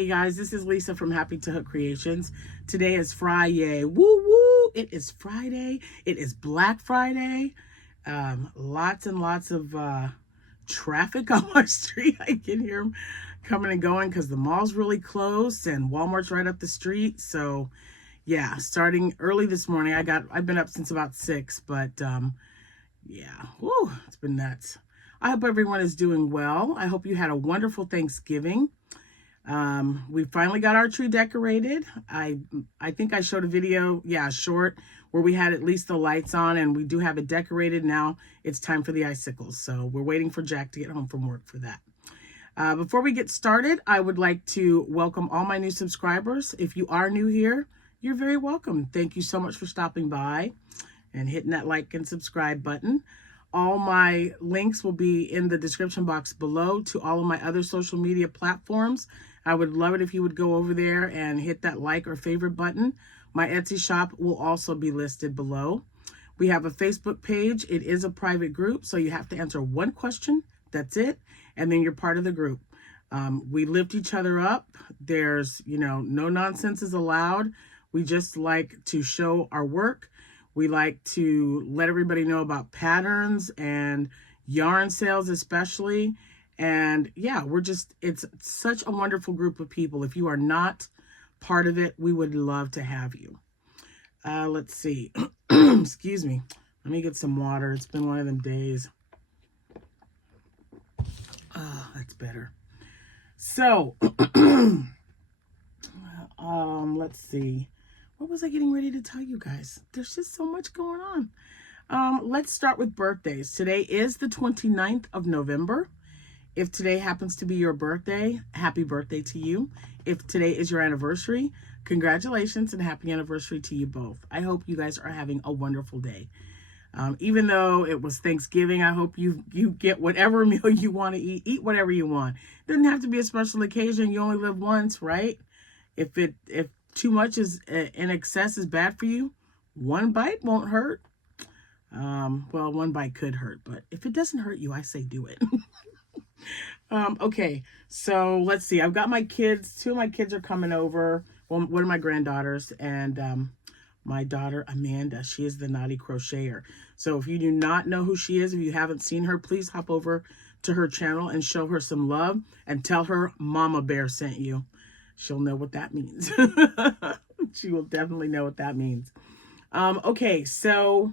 Hey guys, this is Lisa from Happytohook Creations. Today is Friday. Woo woo! It is Friday. It is Black Friday. Lots and lots of traffic on my street. I can hear them coming and going because the mall's really close and Walmart's right up the street. So yeah, starting early this morning. I've been up since about 6, but yeah, woo, it's been nuts. I hope everyone is doing well. I hope you had a wonderful Thanksgiving. We finally got our tree decorated. I think I showed a video, short, where we had at least the lights on, and we do have it decorated. Now it's time for the icicles. So we're waiting for Jack to get home from work for that. Before we get started, I would like to welcome all my new subscribers. If you are new here, you're very welcome. Thank you so much for stopping by and hitting that like and subscribe button. All my links will be in the description box below to all of my other social media platforms. I would love it if you would go over there and hit that like or favorite button. My Etsy shop will also be listed below. We have a Facebook page. It is a private group, so you have to answer one question. That's it. And then you're part of the group. We lift each other up. There's, no nonsense is allowed. We just like to show our work. We like to let everybody know about patterns and yarn sales especially. And yeah, it's such a wonderful group of people. If you are not part of it, we would love to have you. Let's see. Excuse me. Let me get some water. It's been one of them days. That's better. So, let's see. What was I getting ready to tell you guys? There's just so much going on. Let's start with birthdays. Today is the 29th of November. If today happens to be your birthday, happy birthday to you. If today is your anniversary, congratulations and happy anniversary to you both. I hope you guys are having a wonderful day. Even though it was Thanksgiving, I hope you get whatever meal you want to eat. Eat whatever you want. It doesn't have to be a special occasion. You only live once, right? If too much is in excess is bad for you, one bite won't hurt. Well, one bite could hurt, but if it doesn't hurt you, I say do it. Okay, so let's see. I've got my kids. 2 of my kids are coming over. Well, one of my granddaughters and my daughter, Amanda. She is the naughty crocheter. So if you do not know who she is, if you haven't seen her, please hop over to her channel and show her some love and tell her Mama Bear sent you. She'll know what that means. She will definitely know what that means. Okay, so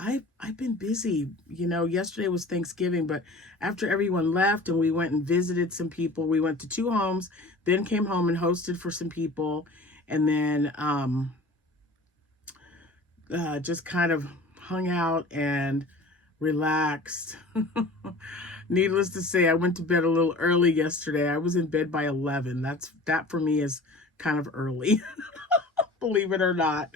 I've been busy. Yesterday was Thanksgiving, but after everyone left and we went and visited some people, we went to 2 homes, then came home and hosted for some people, and then just kind of hung out and relaxed. Needless to say, I went to bed a little early yesterday. I was in bed by 11. That for me is kind of early, believe it or not.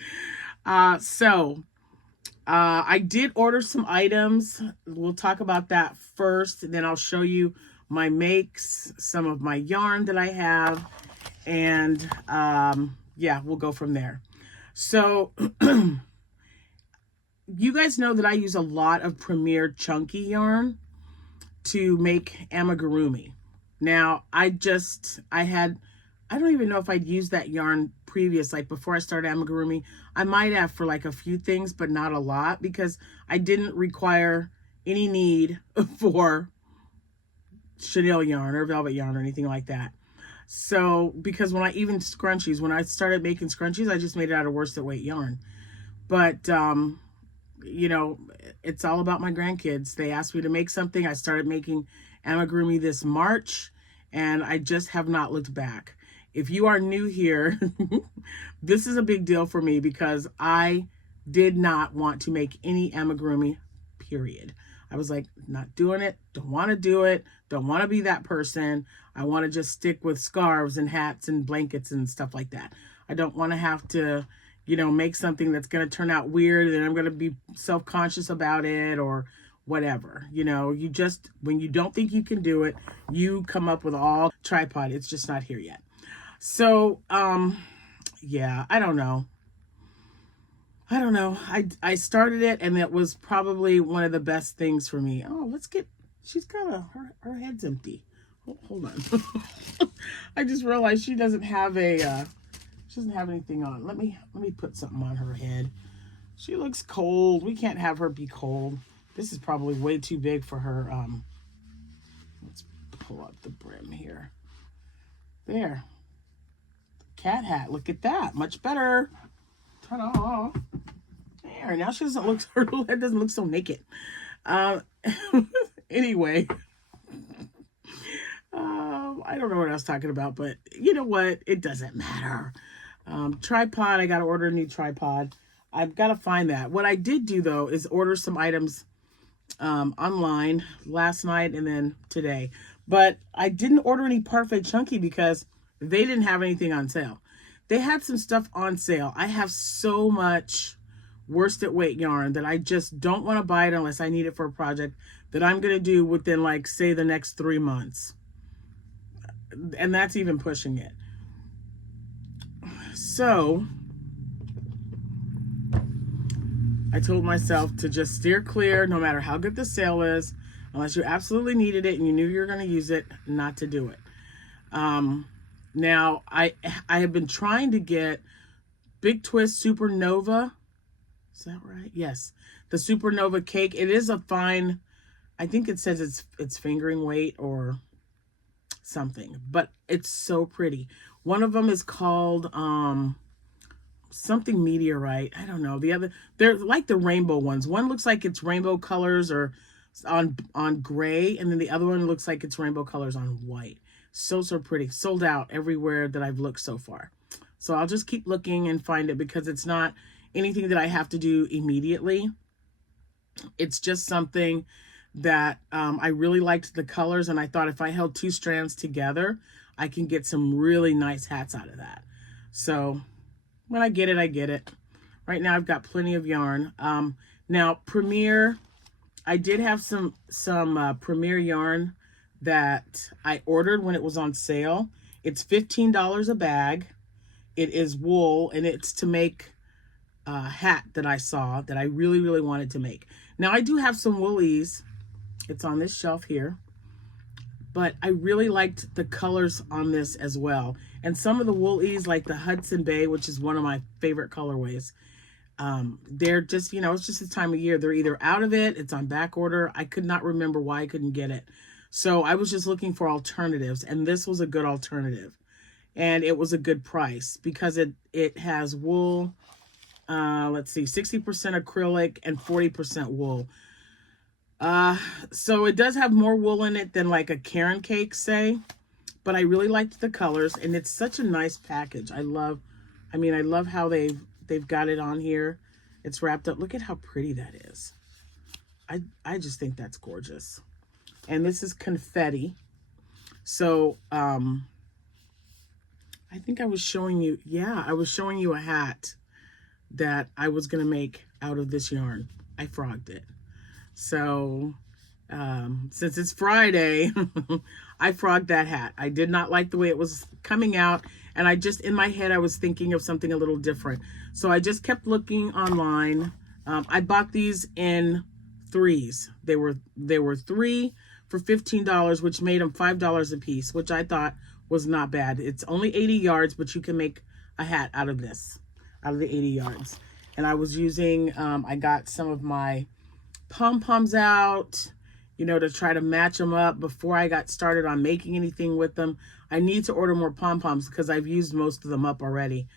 I did order some items. We'll talk about that first. Then I'll show you my makes, some of my yarn that I have, and yeah, we'll go from there. So you guys know that I use a lot of Premier chunky yarn to make amigurumi. Now, I don't even know if I'd used that yarn previous, like before I started amigurumi. I might have for like a few things, but not a lot, because I didn't require any need for chenille yarn or velvet yarn or anything like that. So, because when I started making scrunchies, I just made it out of worsted weight yarn. But, it's all about my grandkids. They asked me to make something. I started making amigurumi this March, and I just have not looked back. If you are new here, this is a big deal for me because I did not want to make any amigurumi, period. I was like, not doing it. Don't want to do it. Don't want to be that person. I want to just stick with scarves and hats and blankets and stuff like that. I don't want to have to, make something that's going to turn out weird and I'm going to be self-conscious about it or whatever. When you don't think you can do it, you come up with all tripod. It's just not here yet. So, yeah, I don't know. I started it and it was probably one of the best things for me. Oh, she's got her head's empty. Hold on. I just realized she doesn't have a, she doesn't have anything on. Let me put something on her head. She looks cold. We can't have her be cold. This is probably way too big for her. Let's pull up the brim here. There. Cat hat. Look at that. Much better. Ta-da. There. Now she doesn't look, her little head doesn't look so naked. Anyway. I don't know what I was talking about, but you know what? It doesn't matter. Tripod. I got to order a new tripod. I've got to find that. What I did do, though, is order some items online last night and then today. But I didn't order any Parfait Chunky because they didn't have anything on sale. They had some stuff on sale. I have so much worsted weight yarn that I just don't want to buy it unless I need it for a project that I'm going to do within, like, say, the next 3 months. And that's even pushing it. So I told myself to just steer clear, no matter how good the sale is, unless you absolutely needed it and you knew you were going to use it, not to do it. Now, I have been trying to get Big Twist Supernova. Is that right? Yes. The Supernova cake. It is a fine, I think it says it's fingering weight or something, but it's so pretty. One of them is called something meteorite. I don't know. The other, they're like the rainbow ones. One looks like it's rainbow colors or on gray, and then the other one looks like it's rainbow colors on white. So pretty. Sold out everywhere that I've looked so far. So I'll just keep looking and find it because it's not anything that I have to do immediately. It's just something that I really liked the colors, and I thought if I held 2 strands together, I can get some really nice hats out of that. So when I get it, I get it. Right now I've got plenty of yarn. Now Premier, I did have some Premier yarn that I ordered when it was on sale. It's $15 a bag. It is wool, and it's to make a hat that I saw that I really wanted to make. Now I do have some woolies. It's on this shelf here, but I really liked the colors on this as well. And some of the woolies, like the Hudson Bay, which is one of my favorite colorways, they're just, you know, it's just the time of year. They're either out of it, it's on back order. I could not remember why I couldn't get it. So I was just looking for alternatives, and this was a good alternative. And it was a good price because it has wool, let's see, 60% acrylic and 40% wool. So it does have more wool in it than like a Caron cake, say, but I really liked the colors, and it's such a nice package. I love how they've got it on here. It's wrapped up. Look at how pretty that is. I just think that's gorgeous. And this is confetti. So, I think I was showing you, yeah, I was showing you a hat that I was going to make out of this yarn. I frogged it. So, since it's Friday, I frogged that hat. I did not like the way it was coming out, and I just, in my head, I was thinking of something a little different. So I just kept looking online. I bought these in 3s. They were 3 for $15, which made them $5 a piece, which I thought was not bad. It's only 80 yards, but you can make a hat out of this, out of the 80 yards. And I was using, I got some of my pom-poms out, you know, to try to match them up before I got started on making anything with them. I need to order more pom-poms because I've used most of them up already.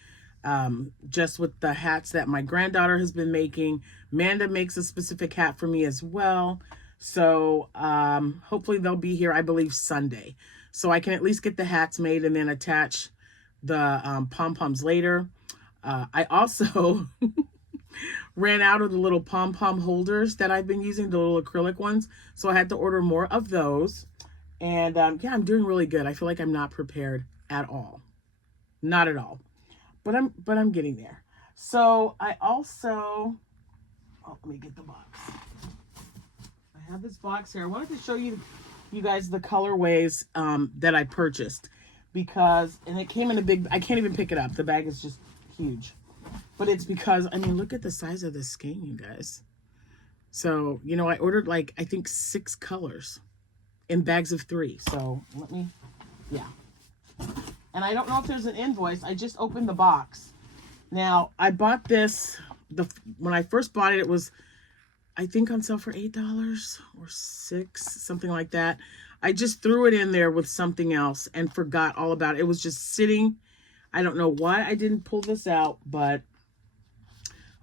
Just with the hats that my granddaughter has been making. Amanda makes a specific hat for me as well. So hopefully they'll be here, I believe, Sunday. So I can at least get the hats made and then attach the pom-poms later. I also ran out of the little pom-pom holders that I've been using, the little acrylic ones. So I had to order more of those. And yeah, I'm doing really good. I feel like I'm not prepared at all. Not at all. But I'm getting there. So I also, oh, let me get the box. I have this box here. I wanted to show you guys the colorways that I purchased because, and it came in a big, I can't even pick it up. The bag is just huge. But it's because, I mean, look at the size of this skein, you guys. So, you know, I ordered like, I think 6 colors. in bags of 3. So let me, yeah. And I don't know if there's an invoice. I just opened the box. Now, I bought this, when I first bought it, it was, I think, on sale for $8 or $6, something like that. I just threw it in there with something else and forgot all about it. It was just sitting. I don't know why I didn't pull this out, but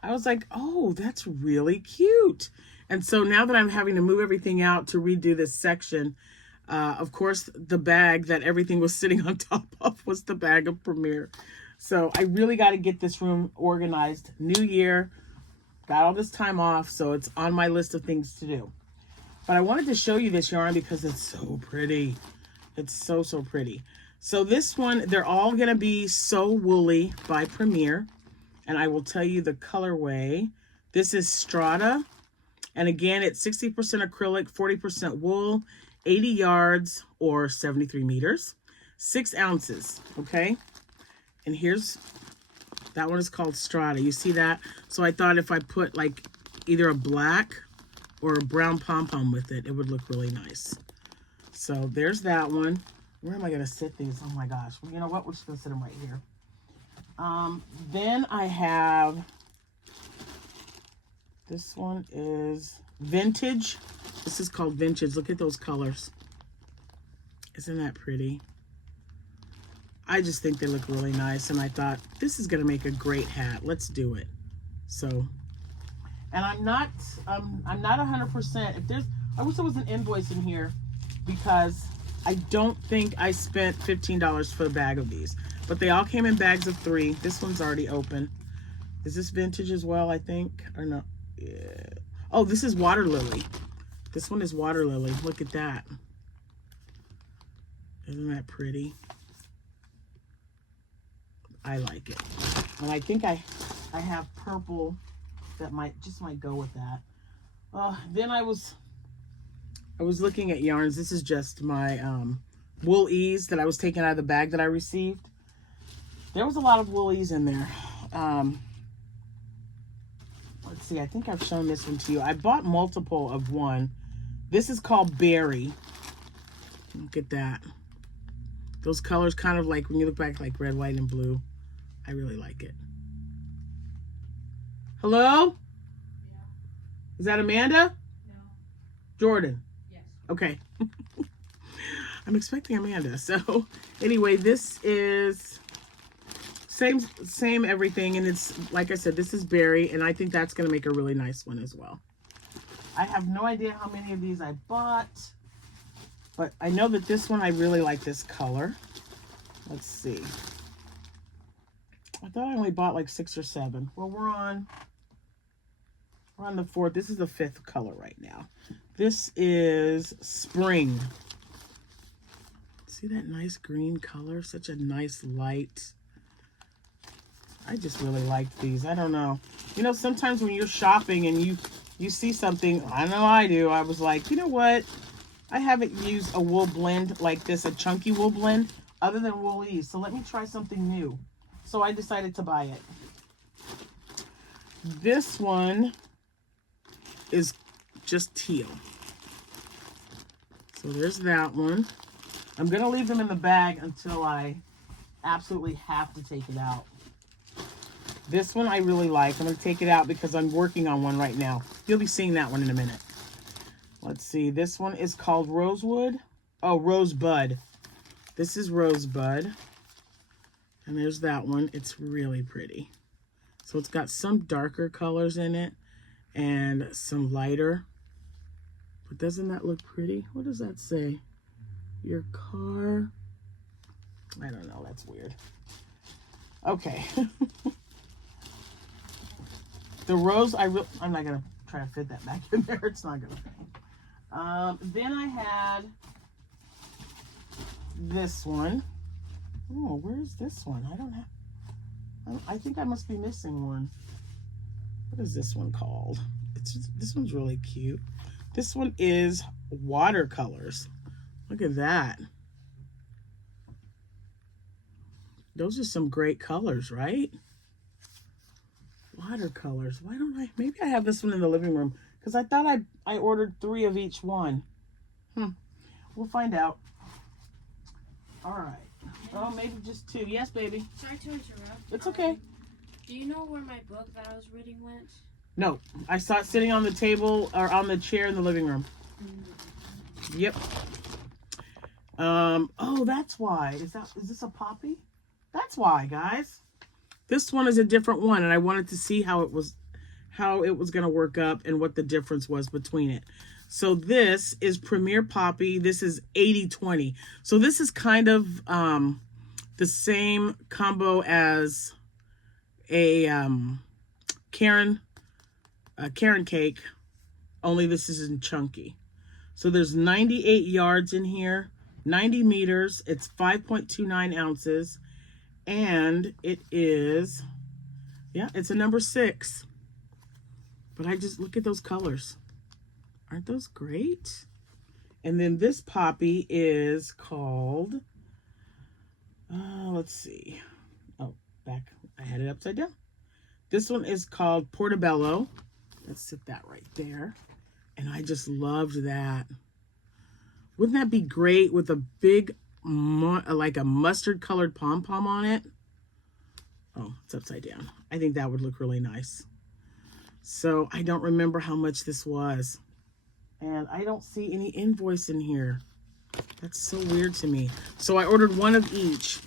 I was like, oh, that's really cute. And so now that I'm having to move everything out to redo this section, of course, the bag that everything was sitting on top of was the bag of Premier. So I really got to get this room organized. New year, got all this time off, so it's on my list of things to do. But I wanted to show you this yarn because it's so pretty. It's so, so pretty. So this one, they're all going to be So Woolly by Premier. And I will tell you the colorway. This is Strata. And again, it's 60% acrylic, 40% wool, 80 yards or 73 meters, 6 ounces, okay? And here's, that one is called Strata. You see that? So I thought if I put like either a black or a brown pom-pom with it, it would look really nice. So there's that one. Where am I gonna sit these? Oh my gosh. Well, you know what? We're just gonna sit them right here. Then I have, this one is Vintage. This is called Vintage. Look at those colors. Isn't that pretty? I just think they look really nice, and I thought this is gonna make a great hat. Let's do it. So, and I'm not 100%. If there's, I wish there was an invoice in here because I don't think I spent $15 for a bag of these, but they all came in bags of 3. This one's already open. Is this Vintage as well? I think, or no? Yeah. Oh, this is Water Lily. This one is Water Lily. Look at that. Isn't that pretty? I like it. And I think I have purple that might go with that. Then I was looking at yarns. This is just my wool ease that I was taking out of the bag that I received. There was a lot of wool ease in there. Let's see, I think I've shown this one to you. I bought multiple of one. This is called Berry. Look at that. Those colors kind of like, when you look back, like red, white, and blue. I really like it. Hello? Yeah. Is that Amanda? No. Jordan? Yes. Okay. I'm expecting Amanda. So anyway, this is same everything. And it's, like I said, this is Berry. And I think that's going to make a really nice one as well. I have no idea how many of these I bought. But I know that this one, I really like this color. Let's see. I thought I only bought like 6 or 7. Well, we're on the 4th. This is the 5th color right now. This is Spring. See that nice green color? Such a nice light. I just really like these. I don't know. You know, sometimes when you're shopping and you see something, I know I do. I was like, you know what? I haven't used a wool blend like this, a chunky wool blend, other than wool ease. So let me try something new. So I decided to buy it. This one is just teal. So there's that one. I'm going to leave them in the bag until I absolutely have to take it out. This one I really like. I'm going to take it out because I'm working on one right now. You'll be seeing that one in a minute. Let's see. This one is called Rosewood. Oh, Rosebud. This is Rosebud. And there's that one. It's really pretty. So it's got some darker colors in it and some lighter. But doesn't that look pretty? What does that say? Your car. I don't know. That's weird. Okay. The rose, I'm not going to try to fit that back in there. It's not going to fit. Then I had this one. Oh, where's this one? I don't have, I think I must be missing one. What is this one called? This one's really cute. This one is Watercolors. Look at that. Those are some great colors, right? Watercolors. Why don't I? Maybe I have this one in the living room because I thought I ordered 3 of each one. We'll find out. All right. Oh, maybe just 2. Yes, baby. Sorry to interrupt. It's okay. Do you know where my book that I was reading went? No, I saw it sitting on the table or on the chair in the living room. Yep. Oh, that's why. Is this a poppy? That's why, guys. This one is a different one, and I wanted to see how it was going to work up and what the difference was between it. So this is Premier Poppy. This is 80/20. So this is kind of the same combo as a Karen cake, only this isn't chunky. So there's 98 yards in here, 90 meters. It's 5.29 ounces, and it is, yeah, it's a number 6. But I just look at those colors. Aren't those great? And then this poppy is called, let's see. Oh, back. I had it upside down. This one is called Portobello. Let's sit that right there. And I just loved that. Wouldn't that be great with a big, like a mustard colored pom-pom on it? Oh, it's upside down. I think that would look really nice. So I don't remember how much this was. And I don't see any invoice in here. That's so weird to me. So I ordered one of each.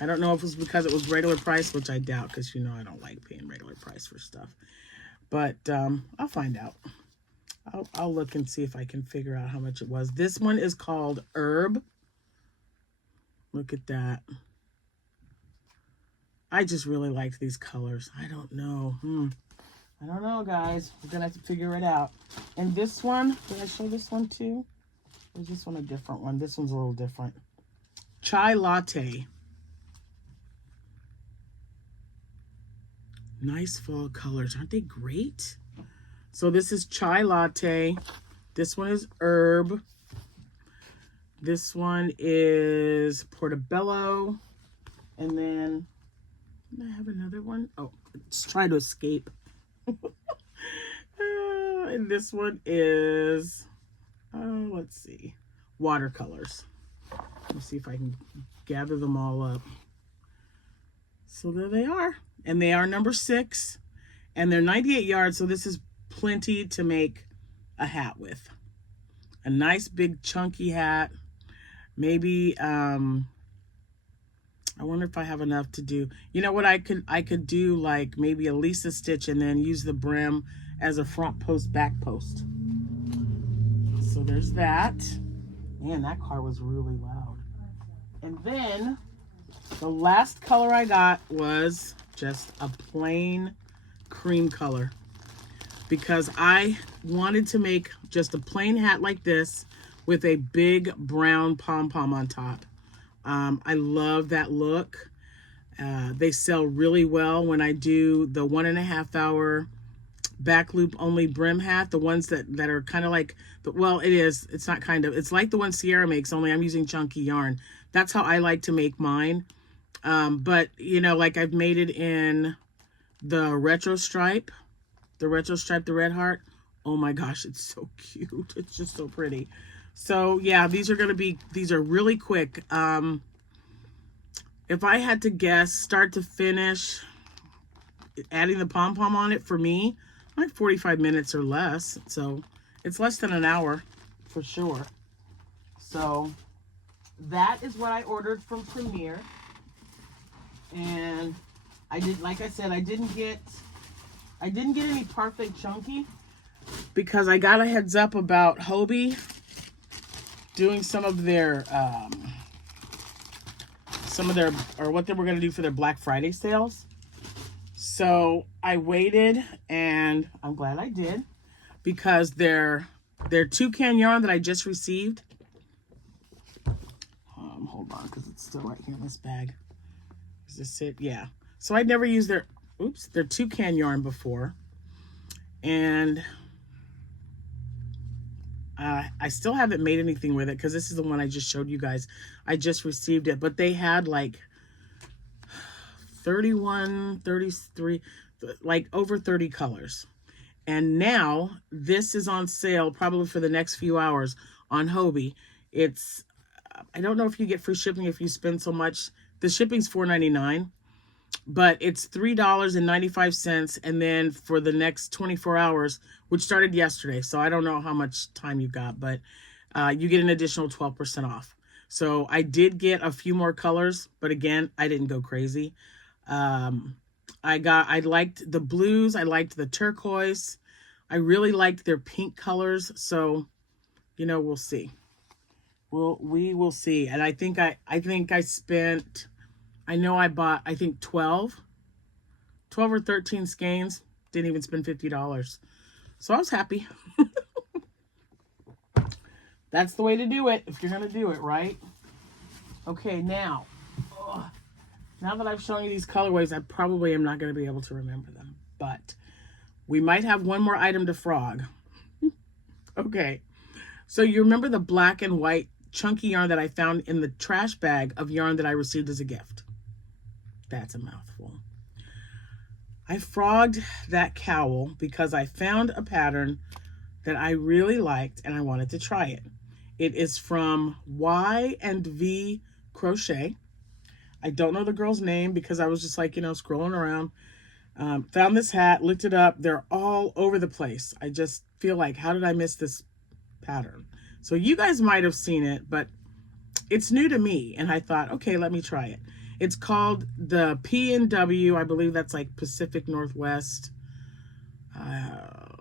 I don't know if it was because it was regular price, which I doubt, because you know I don't like paying regular price for stuff. But I'll find out. I'll look and see if I can figure out how much it was. This one is called Herb. Look at that. I just really liked these colors. I don't know. I don't know, guys. We're going to have to figure it out. And this one, did I show this one too? Or is this one a different one? This one's a little different. Chai Latte. Nice fall colors. Aren't they great? So this is Chai Latte. This one is Herb. This one is Portobello. And then, I have another one. Oh, let's try to escape. And this one is, let's see, watercolors. Let me see if I can gather them all up. So there they are. And they are number 6. And they're 98 yards, so this is plenty to make a hat with. A nice big chunky hat. Maybe, I wonder if I have enough to do. You know what, I could do like maybe a Lisa stitch and then use the brim as a front post, back post. So there's that. Man, that car was really loud. And then the last color I got was just a plain cream color, because I wanted to make just a plain hat like this with a big brown pom-pom on top. I love that look. They sell really well when I do the 1.5 hour back loop only brim hat, the ones that are kind of like, well, it's not kind of, it's like the one Sierra makes, only I'm using chunky yarn. That's how I like to make mine. But you know, like I've made it in the retro stripe, the red heart. Oh my gosh, it's so cute. It's just so pretty. So yeah, these are really quick. If I had to guess, start to finish, adding the pom-pom on it, for me, like 45 minutes or less. So it's less than an hour for sure. So that is what I ordered from Premier. And I did, like I said, I didn't get any perfect chunky, because I got a heads up about Hobie doing some of their or what they were going to do for their Black Friday sales. So I waited, and I'm glad I did, because their toucan yarn that I just received, hold on, because it's still right here in this bag. Is this it? Yeah. So I'd never used their toucan yarn before, and I still haven't made anything with it, because this is the one I just showed you guys. I just received it, but they had like 31, 33, like over 30 colors. And now this is on sale probably for the next few hours on Hobie. It's, I don't know if you get free shipping if you spend so much. The shipping's $4.99, but it's $3.95. And then for the next 24 hours, which started yesterday, so I don't know how much time you got, but you get an additional 12% off. So I did get a few more colors, but again, I didn't go crazy. I liked the blues. I liked the turquoise. I really liked their pink colors. So, you know, we'll see. We will see. And I think I spent, I know I bought, I think 12 or 13 skeins. Didn't even spend $50. So I was happy. That's the way to do it if you're going to do it, right? Okay, now that I've shown you these colorways, I probably am not going to be able to remember them. But we might have one more item to frog. Okay. So you remember the black and white chunky yarn that I found in the trash bag of yarn that I received as a gift? That's a mouthful. I frogged that cowl because I found a pattern that I really liked and I wanted to try it. It is from Y&V Crochet. I don't know the girl's name because I was just like, you know, scrolling around. Found this hat, looked it up. They're all over the place. I just feel like, how did I miss this pattern? So you guys might have seen it, but it's new to me. And I thought, okay, let me try it. It's called the P&W. I believe that's like Pacific Northwest.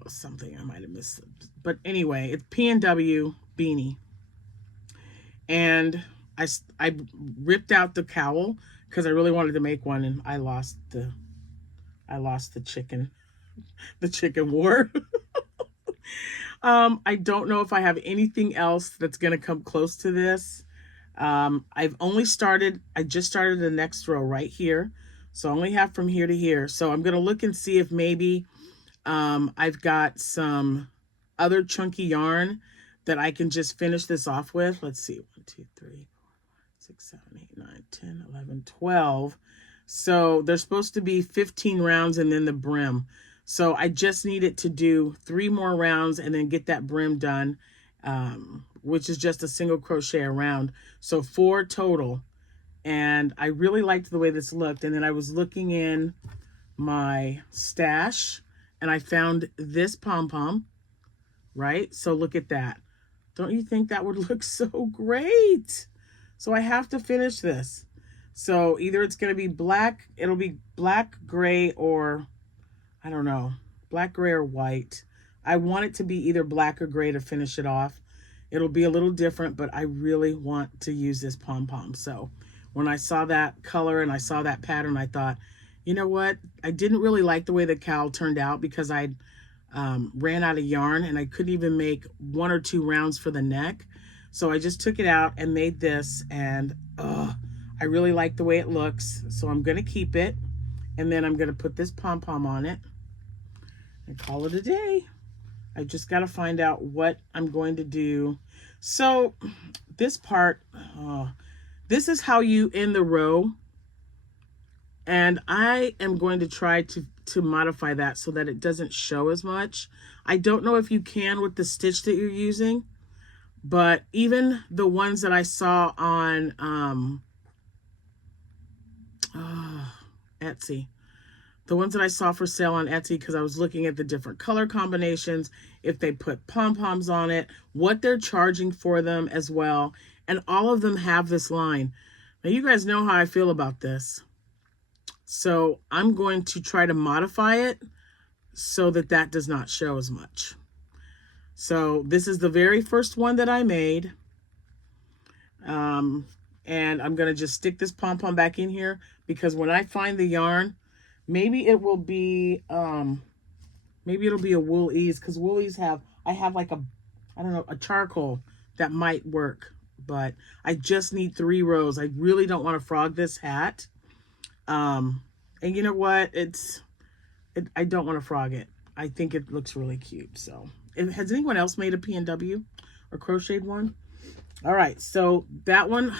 Something I might have missed. But anyway, it's P&W Beanie. And I ripped out the cowl because I really wanted to make one, and I lost the chicken war. I don't know if I have anything else that's going to come close to this. I just started the next row right here. So I only have from here to here. So I'm going to look and see if maybe I've got some other chunky yarn that I can just finish this off with. Let's see. 1, 2, 3, 4, 6, 7, 8, 9, 10, 11, 12. So there's supposed to be 15 rounds and then the brim. So I just needed to do 3 more rounds and then get that brim done, which is just a single crochet around. So 4 total. And I really liked the way this looked. And then I was looking in my stash and I found this pom-pom, right? So look at that. Don't you think that would look so great? So I have to finish this. So either it's going to be black, it'll be black, gray, or I don't know, black, gray, or white. I want it to be either black or gray to finish it off. It'll be a little different, but I really want to use this pom-pom. So when I saw that color and I saw that pattern, I thought, you know what? I didn't really like the way the cowl turned out because I ran out of yarn and I couldn't even make 1 or 2 rounds for the neck. So I just took it out and made this, and I really like the way it looks. So I'm going to keep it, and then I'm going to put this pom-pom on it and call it a day. I just got to find out what I'm going to do. So this part, this is how you end the row. And I am going to try to modify that so that it doesn't show as much. I don't know if you can with the stitch that you're using, but even the ones that I saw on Etsy, the ones that I saw for sale on Etsy, because I was looking at the different color combinations, if they put pom-poms on it, what they're charging for them as well. And all of them have this line. Now you guys know how I feel about this. So I'm going to try to modify it so that that does not show as much. So this is the very first one that I made. And I'm going to just stick this pom-pom back in here because when I find the yarn, maybe it will be, maybe it'll be a wool ease, because woolies I have like a charcoal that might work, but I just need 3 rows. I really don't want to frog this hat. And you know what? I don't want to frog it. I think it looks really cute. So has anyone else made a P&W or crocheted one? All right. So that one,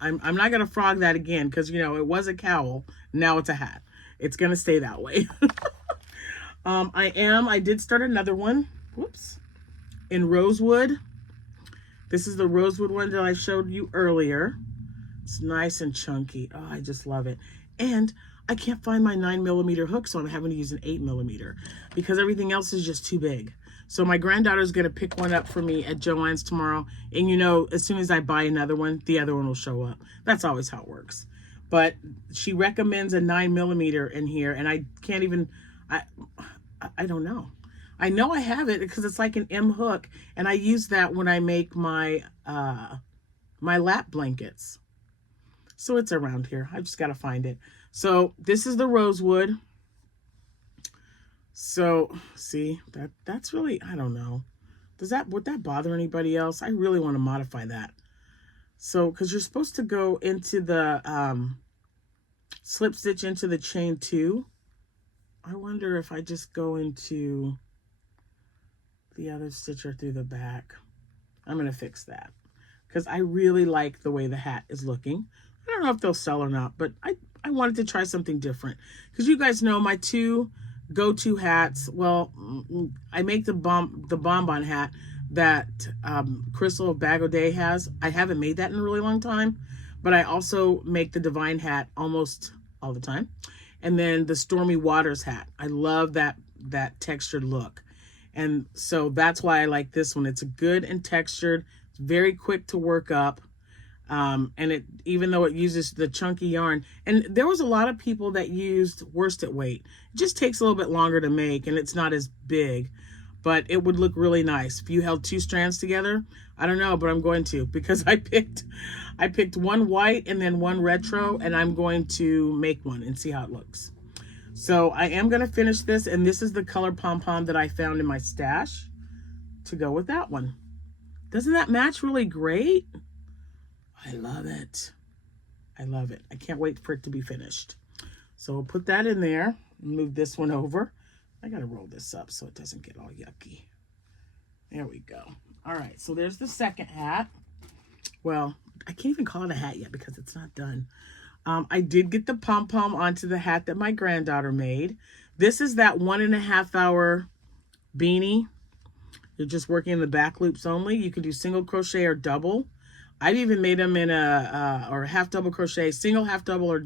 I'm not going to frog that again because, you know, it was a cowl. Now it's a hat. It's going to stay that way. I did start another one. Whoops. In rosewood. This is the rosewood one that I showed you earlier. It's nice and chunky. Oh, I just love it. And I can't find my 9mm hook, so I'm having to use an 8mm because everything else is just too big. So my granddaughter's going to pick one up for me at Joann's tomorrow. And you know, as soon as I buy another one, the other one will show up. That's always how it works. But she recommends a 9mm in here, and I can't even, I don't know. I know I have it because it's like an M hook, and I use that when I make my, my lap blankets. So it's around here. I just got to find it. So this is the rosewood. So see, that's really, I don't know. Would that bother anybody else? I really want to modify that. So, because you're supposed to go into the slip stitch into the chain 2. I wonder if I just go into the other stitcher through the back. I'm going to fix that because I really like the way the hat is looking. I don't know if they'll sell or not, but I wanted to try something different because you guys know my 2 go-to hats. Well, I make the bonbon hat that Crystal of Bag O' Day has. I haven't made that in a really long time, but I also make the Divine hat almost all the time. And then the Stormy Waters hat. I love that textured look. And so that's why I like this one. It's good and textured. It's very quick to work up. And it, even though it uses the chunky yarn, and there was a lot of people that used worsted weight. It just takes a little bit longer to make, and it's not as big, but it would look really nice if you held 2 strands together. I don't know, but I'm going to, because I picked one white and then one retro, and I'm going to make one and see how it looks. So I am going to finish this, and this is the color pom-pom that I found in my stash to go with that one. Doesn't that match really great? I love it. I love it. I can't wait for it to be finished. So we'll put that in there. Move this one over. I got to roll this up so it doesn't get all yucky. There we go. All right. So there's the second hat. Well, I can't even call it a hat yet because it's not done. I did get the pom-pom onto the hat that my granddaughter made. This is that 1.5 hour beanie. You're just working in the back loops only. You can do single crochet or double. I've even made them in a or half double crochet, single, half double,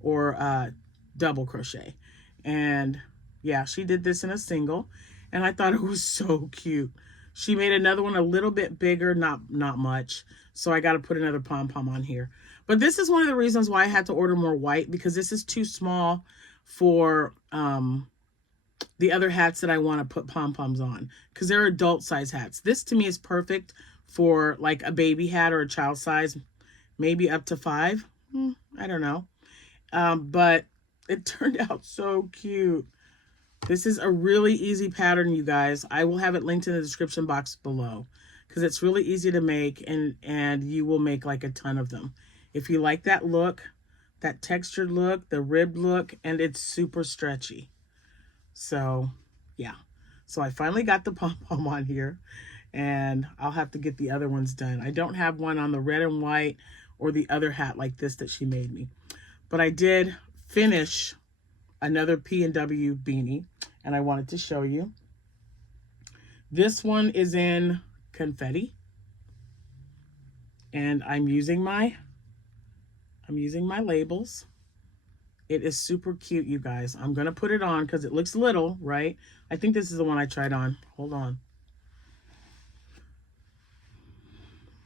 or double crochet. And yeah, she did this in a single, and I thought it was so cute. She made another one a little bit bigger, not much. So I got to put another pom-pom on here. But this is one of the reasons why I had to order more white, because this is too small for the other hats that I want to put pom-poms on, because they're adult size hats. This to me is perfect for like a baby hat or a child size, maybe up to 5. I don't know. But it turned out so cute. This is a really easy pattern, you guys. I will have it linked in the description box below because it's really easy to make, and you will make like a ton of them. If you like that look, that textured look, the ribbed look, and it's super stretchy. So yeah. So I finally got the pom-pom on here, and I'll have to get the other ones done. I don't have one on the red and white or the other hat like this that she made me. But I did finish another P&W beanie, and I wanted to show you. This one is in confetti, and I'm using my labels. It is super cute, you guys. I'm gonna put it on because it looks little, right? I think this is the one I tried on. Hold on.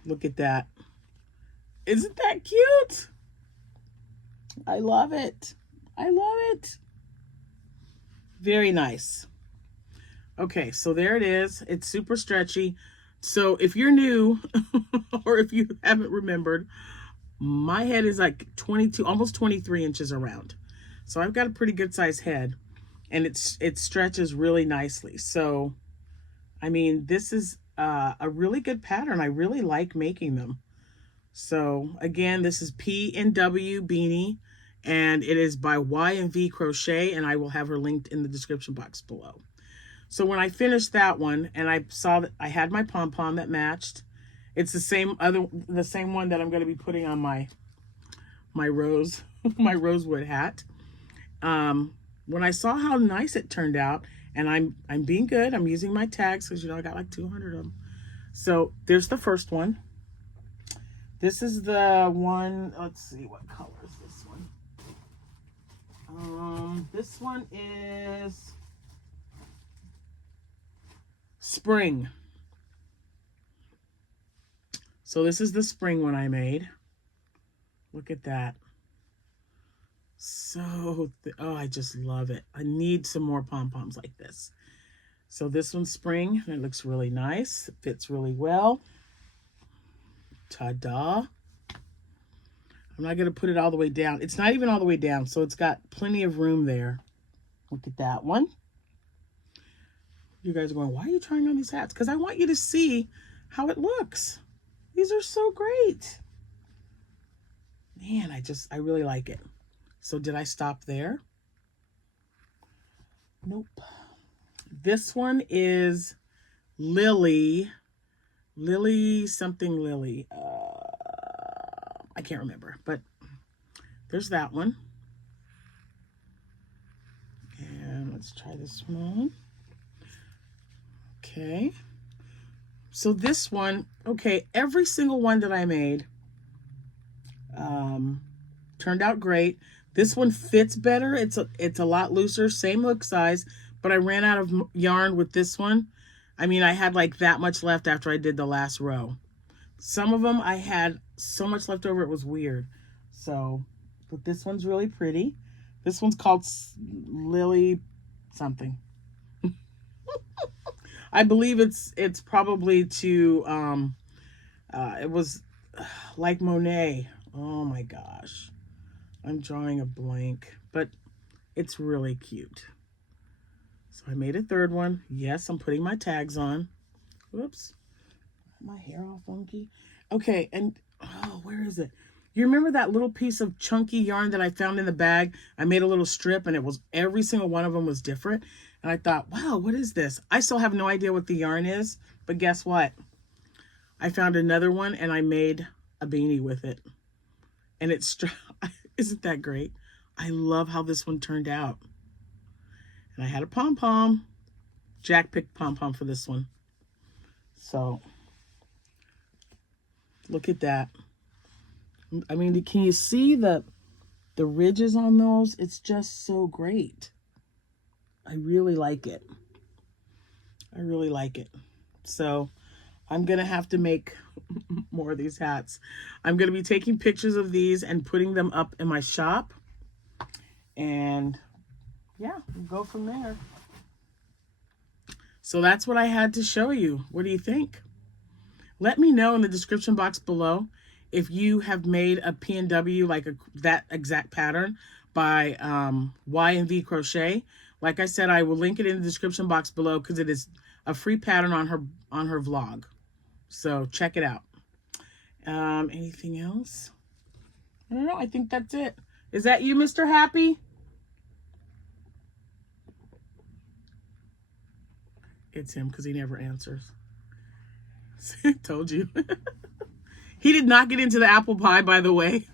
Look at that. Isn't that cute? I love it. I love it. Very nice. Okay, so there it is. It's super stretchy. So if you're new or if you haven't remembered, my head is like 22, almost 23 inches around. So I've got a pretty good size head, and it stretches really nicely. So, I mean, this is a really good pattern. I really like making them. So again, this is P&W Beanie, and it is by Y&V Crochet, and I will have her linked in the description box below. So when I finished that one, and I saw that I had my pom-pom that matched, it's the same one that I'm going to be putting on my rosewood hat. When I saw how nice it turned out, and I'm being good, I'm using my tags because, you know, I got like 200 of them. So there's the first one. This is the one, let's see, what color is this one? This one is spring. So this is the spring one I made. Look at that. So, oh, I just love it. I need some more pom-poms like this. So this one's spring, and it looks really nice. It fits really well. Ta-da. I'm not going to put it all the way down. It's not even all the way down, so it's got plenty of room there. Look at that one. You guys are going, why are you trying on these hats? Because I want you to see how it looks. These are so great. Man, I really like it. So did I stop there? Nope. This one is Lily. Lily something Lily. I can't remember, but there's that one. And let's try this one on. Okay. So this one, okay, every single one that I made turned out great. This one fits better. It's a lot looser, same hook size, but I ran out of yarn with this one. I mean, I had like that much left after I did the last row. Some of them I had so much left over, it was weird. So, but this one's really pretty. This one's called Lily something. I believe it's probably to, it was like Monet. Oh my gosh. I'm drawing a blank, but it's really cute. So I made a third one. Yes, I'm putting my tags on. Whoops. My hair all funky. Okay, and oh, where is it? You remember that little piece of chunky yarn that I found in the bag? I made a little strip, and it was every single one of them was different. And I thought, wow, what is this? I still have no idea what the yarn is, but guess what? I found another one, and I made a beanie with it. And it's, isn't that great? I love how this one turned out. And I had a pom-pom. Jack picked pom-pom for this one. So, look at that. I mean, can you see the ridges on those? It's just so great. I really like it. I really like it. So, I'm going to have to make more of these hats. I'm going to be taking pictures of these and putting them up in my shop. And yeah, we'll go from there. So that's what I had to show you. What do you think? Let me know in the description box below if you have made a P&W like that exact pattern by Y&V Crochet. Like I said, I will link it in the description box below because it is a free pattern on her vlog. So check it out. Anything else? I don't know. I think that's it. Is that you, Mr. Happy? It's him because he never answers. Told you. He did not get into the apple pie, by the way.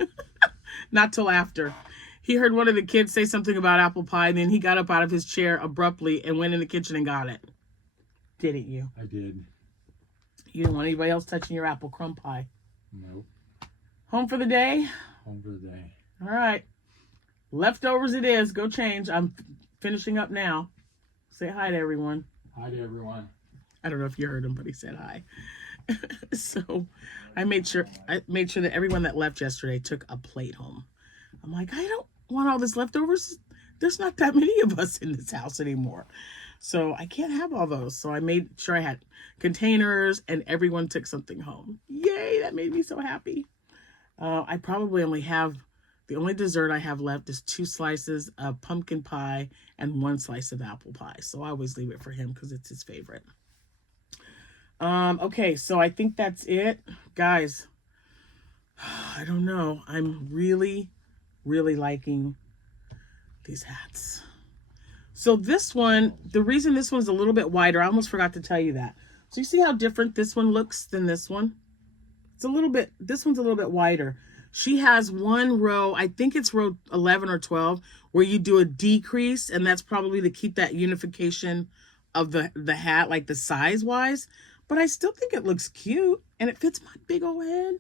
Not till after. He heard one of the kids say something about apple pie, and then he got up out of his chair abruptly and went in the kitchen and got it. Didn't you? I did. You didn't want anybody else touching your apple crumb pie? Nope. Home for the day? Home for the day. All right. Leftovers it is. Go change. I'm finishing up now. Say hi to everyone. Hi to everyone. I don't know if you heard him, but he said hi. So I made sure that everyone that left yesterday took a plate home. I'm like, I don't want all this leftovers. There's not that many of us in this house anymore. So I can't have all those. So I made sure I had containers and everyone took something home. Yay, that made me so happy. I probably only have, the only dessert I have left is 2 slices of pumpkin pie and 1 slice of apple pie. So I always leave it for him because it's his favorite. Okay, so I think that's it. Guys, I don't know. I'm really, really liking these hats. So this one, the reason this one's a little bit wider, I almost forgot to tell you that. So you see how different this one looks than this one? It's a little bit, this one's a little bit wider. She has one row, I think it's row 11 or 12, where you do a decrease, and that's probably to keep that unification of the hat, like the size-wise. but I still think it looks cute and it fits my big old head.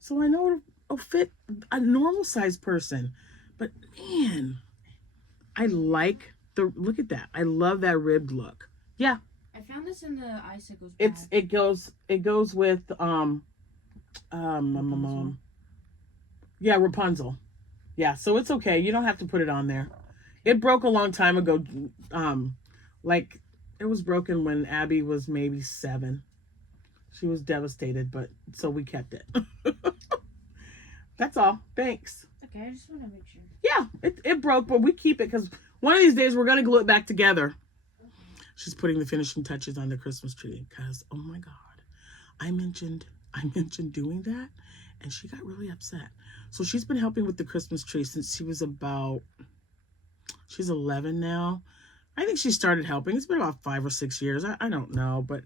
So I know it'll fit a normal sized person. But man, I like look at that. I love that ribbed look. Yeah. I found this in the icicles It bag. goes with yeah, Rapunzel. Yeah, so it's okay. You don't have to put it on there. It broke a long time ago. Like it was broken when Abby was maybe 7. She was devastated, but so we kept it. That's all. Thanks. Okay, I just want to make sure. Yeah, it broke, but we keep it because one of these days we're gonna glue it back together. She's putting the finishing touches on the Christmas tree because oh my God, I mentioned doing that, and she got really upset. So she's been helping with the Christmas tree since she was she's 11 now. I think she started helping. It's been about 5 or 6 years. I don't know, but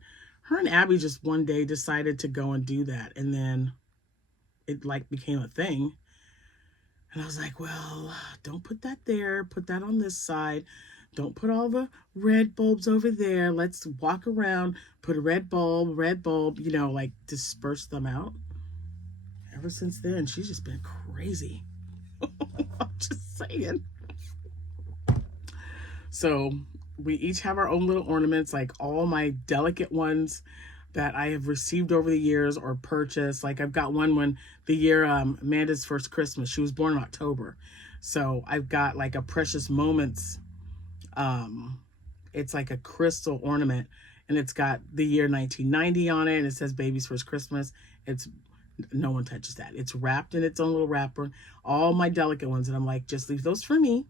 her and Abby just one day decided to go and do that, and then it like became a thing. And I was like, well, don't put that there. Put that on this side. Don't put all the red bulbs over there. Let's walk around, put a red bulb, you know, like disperse them out. Ever since then, she's just been crazy. I'm just saying. So we each have our own little ornaments, like all my delicate ones that I have received over the years or purchased. Like I've got one when the year Amanda's first Christmas. She was born in October. So I've got like a Precious Moments. It's like a crystal ornament, and it's got the year 1990 on it, and it says baby's first Christmas. No one touches that. It's wrapped in its own little wrapper. All my delicate ones, and I'm like, just leave those for me,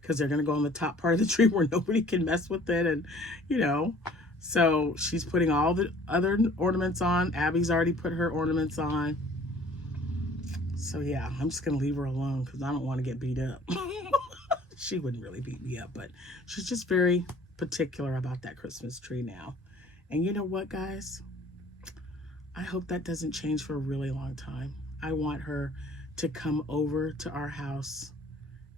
because they're gonna go on the top part of the tree where nobody can mess with it. And you know, so she's putting all the other ornaments on. Abby's already put her ornaments on. So yeah, I'm just gonna leave her alone because I don't want to get beat up. She wouldn't really beat me up, but she's just very particular about that Christmas tree now. And you know what, guys? I hope that doesn't change for a really long time. I want her to come over to our house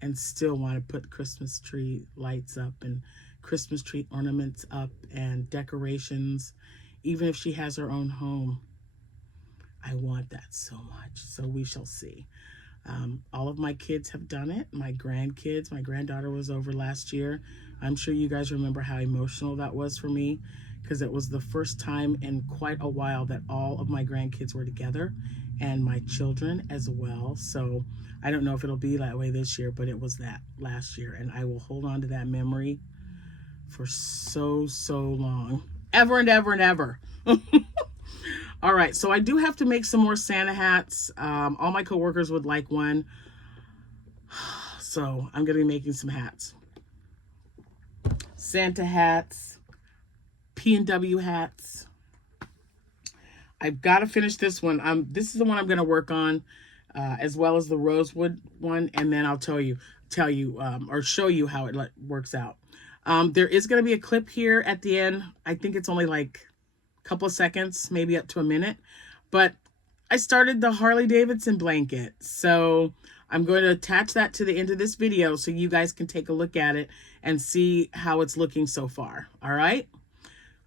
and still want to put Christmas tree lights up and Christmas tree ornaments up and decorations, even if she has her own home. I want that so much. So we shall see. All of my kids have done it. My grandkids, my granddaughter was over last year. I'm sure you guys remember how emotional that was for me, because it was the first time in quite a while that all of my grandkids were together and my children as well. So I don't know if it'll be that way this year, but it was that last year, and I will hold on to that memory for so long, ever and ever and ever. All right, so I do have to make some more Santa hats. All my coworkers would like one, so I'm gonna be making some hats. Santa hats, P&W hats. I've got to finish this one. This is the one I'm gonna work on, as well as the rosewood one, and then I'll tell you, or show you how it works out. There is gonna be a clip here at the end. I think it's only like couple of seconds, maybe up to a minute, but I started the Harley Davidson blanket, so I'm going to attach that to the end of this video so you guys can take a look at it and see how it's looking so far. All right,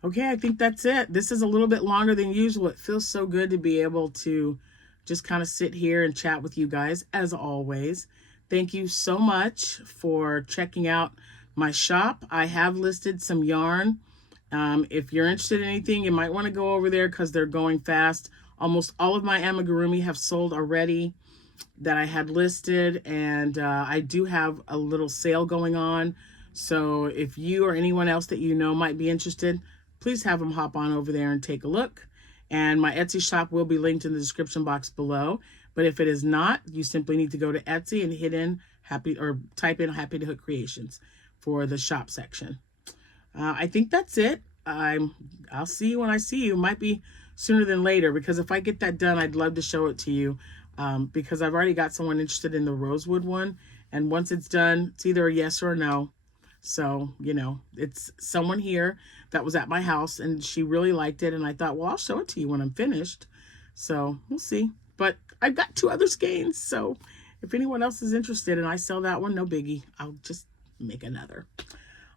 okay, I think that's it. This is a little bit longer than usual. It feels so good to be able to just kind of sit here and chat with you guys, as always. Thank you so much for checking out my shop. I have listed some yarn. If you're interested in anything, you might want to go over there because they're going fast. Almost all of my amigurumi have sold already that I had listed, and I do have a little sale going on. So if you or anyone else that you know might be interested, please have them hop on over there and take a look. And my Etsy shop will be linked in the description box below. But if it is not, you simply need to go to Etsy and type in Happytohook Creations for the shop section. I think that's it. I'll see you when I see you. It might be sooner than later, because if I get that done, I'd love to show it to you, because I've already got someone interested in the rosewood one. And once it's done, it's either a yes or a no. So, you know, it's someone here that was at my house and she really liked it. And I thought, well, I'll show it to you when I'm finished. So we'll see. But I've got 2 other skeins. So if anyone else is interested and I sell that one, no biggie. I'll just make another.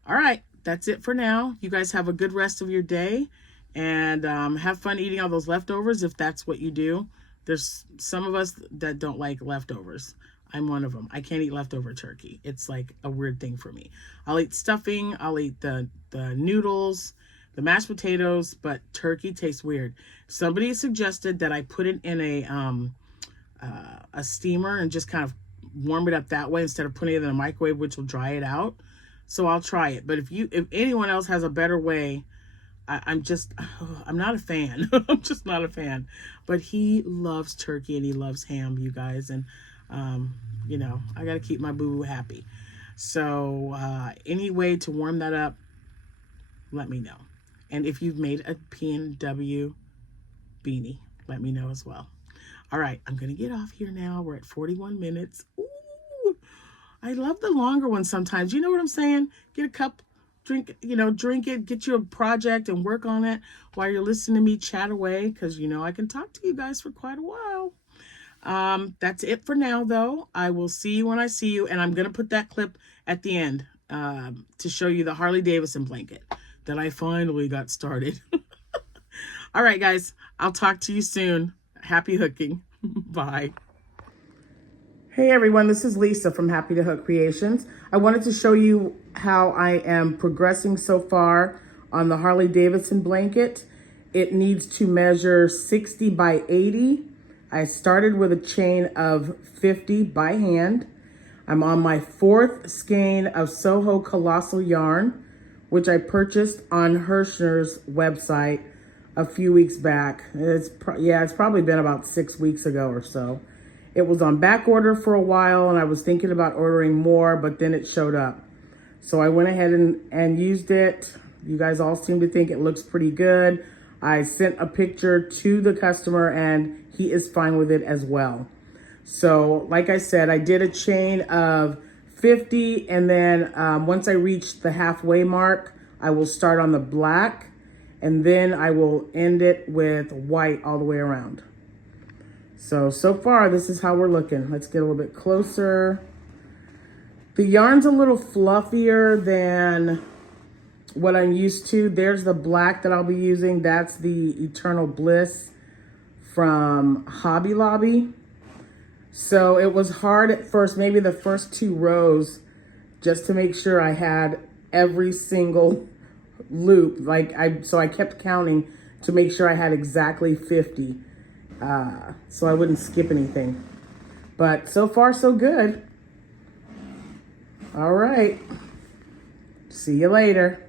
All right. That's it for now. You guys have a good rest of your day. and have fun eating all those leftovers if that's what you do. There's some of us that don't like leftovers. I'm one of them. I can't eat leftover turkey. It's like a weird thing for me. I'll eat stuffing, I'll eat the noodles, the mashed potatoes, but turkey tastes weird. Somebody suggested that I put it in a steamer and just kind of warm it up that way instead of putting it in a microwave, which will dry it out. So I'll try it. But if anyone else has a better way, I'm not a fan. I'm just not a fan. But he loves turkey and he loves ham, you guys. And, you know, I got to keep my boo-boo happy. So any way to warm that up, let me know. And if you've made a PNW beanie, let me know as well. All right, I'm going to get off here now. We're at 41 minutes. Ooh, I love the longer ones sometimes. You know what I'm saying? Get a cup, drink, you know, drink it, get you a project and work on it while you're listening to me chat away, because, you know, I can talk to you guys for quite a while. That's it for now, though. I will see you when I see you, and I'm going to put that clip at the end to show you the Harley Davidson blanket that I finally got started. All right, guys, I'll talk to you soon. Happy hooking. Bye. Hey everyone, this is Lisa from Happytohook Creations. I wanted to show you how I am progressing so far on the Harley Davidson blanket. It needs to measure 60 by 80. I started with a chain of 50 by hand. I'm on my 4th skein of Soho Colossal yarn, which I purchased on Hirschner's website a few weeks back. It's probably been about 6 weeks ago or so. It was on back order for a while and I was thinking about ordering more, but then it showed up. So I went ahead and used it. You guys all seem to think it looks pretty good. I sent a picture to the customer and he is fine with it as well. So like I said, I did a chain of 50 and then once I reach the halfway mark, I will start on the black and then I will end it with white all the way around. So far, this is how we're looking. Let's get a little bit closer. The yarn's a little fluffier than what I'm used to. There's the black that I'll be using. That's the Eternal Bliss from Hobby Lobby. So it was hard at first, maybe the first 2 rows, just to make sure I had every single loop. So I kept counting to make sure I had exactly 50. So I wouldn't skip anything. But so far, so good. All right. See you later.